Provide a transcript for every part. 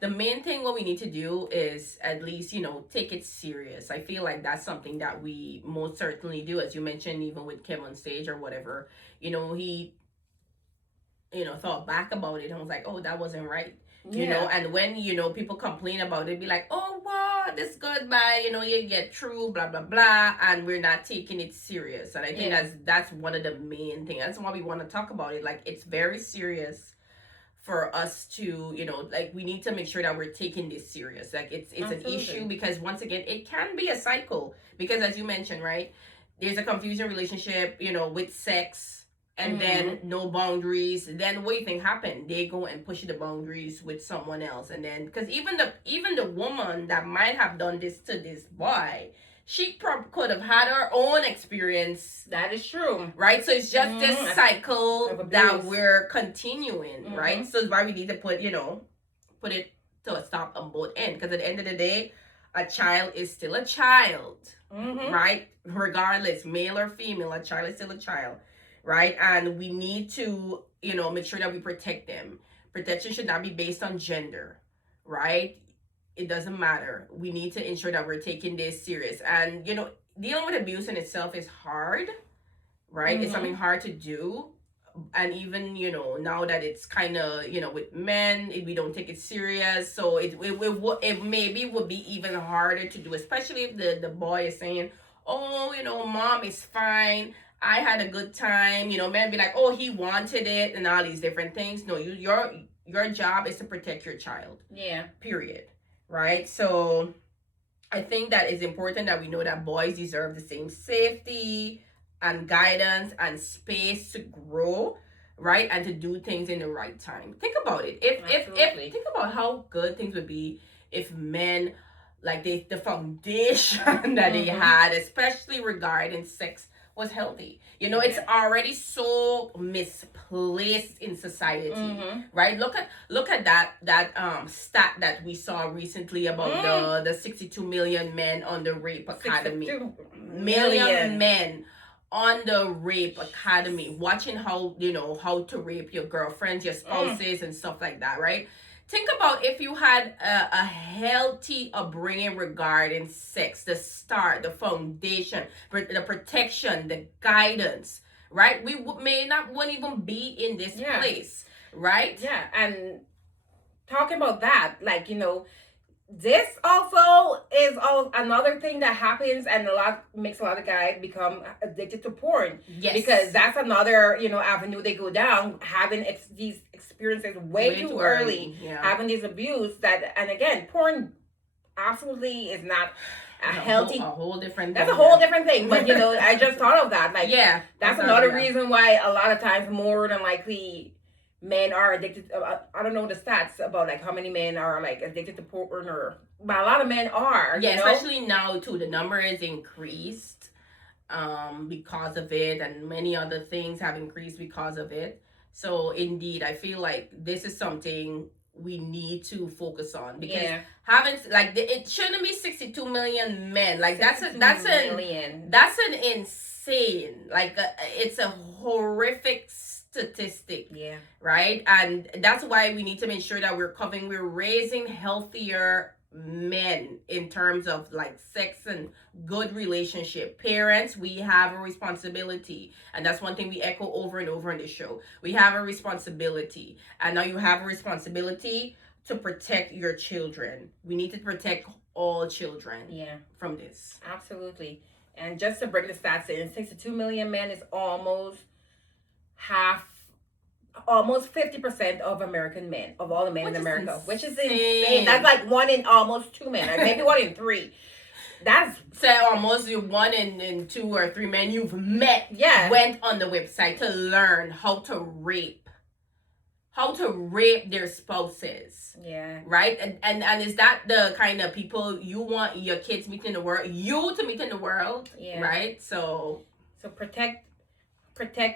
the main thing what we need to do is at least, take it serious. I feel like that's something that we most certainly do, as you mentioned, even with Kim on stage or whatever. He, thought back about it and was like, oh, that wasn't right. And when, people complain about it, be like, oh, wow, this goodbye, you get through, blah, blah, blah. And we're not taking it serious. And I think that's one of the main things. That's why we want to talk about it. Like, it's very serious for us to, like, we need to make sure that we're taking this serious. Like, it's an issue because, once again, it can be a cycle. Because, as you mentioned, right, there's a confusing relationship, with sex, and then no boundaries. Then what do you think happened? They go and push the boundaries with someone else. And then, because even the woman that might have done this to this boy, she could have had her own experience. That is true. Right? So it's just this cycle that we're continuing, right? So it's why we need to put it to a stop on both ends. Because at the end of the day, a child is still a child, right? Regardless, male or female, a child is still a child, right? And we need to, make sure that we protect them. Protection should not be based on gender, right? It doesn't matter. We need to ensure that we're taking this serious. And, dealing with abuse in itself is hard, right? It's something hard to do. And even, now that it's kind of, with men, we don't take it serious. So it maybe would be even harder to do, especially if the boy is saying, oh, mom is fine. I had a good time. Men be like, oh, he wanted it and all these different things. No, your job is to protect your child. Yeah. Period. Right? So I think that it's important that we know that boys deserve the same safety and guidance and space to grow, right? And to do things in the right time. Think about it. If think about how good things would be if men, like, the foundation that they had, especially regarding sex, was healthy. It's already so misplaced in society, right? Look at that stat that we saw recently about the 62 million men on the rape academy. Million men on the rape academy, watching how to rape your girlfriends, your spouses, and stuff like that, right? Think about if you had a healthy upbringing regarding sex, the start, the foundation, the protection, the guidance, right? We wouldn't even be in this place, right? Yeah, and talking about that, like, this also is another thing that happens, and makes a lot of guys become addicted to porn. Yes. Because that's another, avenue they go down, having these experiences way too early. Having this abuse and again, porn absolutely is not a healthy. A whole different. That's a whole different thing. But I just thought of that. Like, that's another reason why a lot of times, more than likely, men are addicted. I don't know the stats about like how many men are like addicted to porn, but a lot of men are. Especially now too. The number is increased because of it, and many other things have increased because of it. So indeed, I feel like this is something we need to focus on, because having it shouldn't be 62 million men. Like that's an insane. Like it's a horrific statistic, right? And that's why we need to make sure that we're raising healthier men in terms of like sex and good relationship. Parents, we have a responsibility, and that's one thing we echo over and over in this show. We have a responsibility, and now you have a responsibility to protect your children. We need to protect all children from this. Absolutely. And just to break the stats in, 62 million men is almost 50% of American men, of all the men in America, which is insane. That's like 1 in almost 2 men, or maybe 1 in 3. That's almost 1 in 2 or 3 men you've met went on the website to learn how to rape their spouses. Right? And is that the kind of people you want your kids meet in the world? You to meet in the world? Right? So protect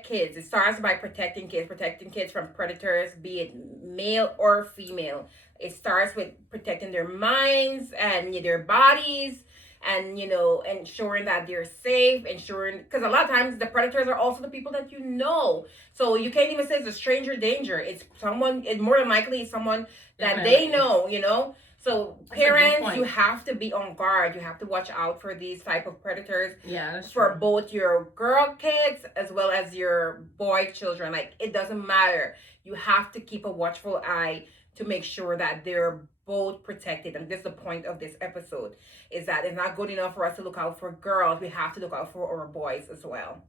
kids. It starts by protecting kids from predators, be it male or female. It starts with protecting their minds and their bodies, and ensuring that they're safe, ensuring, because a lot of times the predators are also the people that so you can't even say it's a stranger danger. It's more than likely it's someone that they know. So parents, you have to be on guard. You have to watch out for these type of predators. Yeah, that's for true. Both your girl kids as well as your boy children. Like, it doesn't matter. You have to keep a watchful eye to make sure that they're both protected. And this is the point of this episode, is that it's not good enough for us to look out for girls. We have to look out for our boys as well.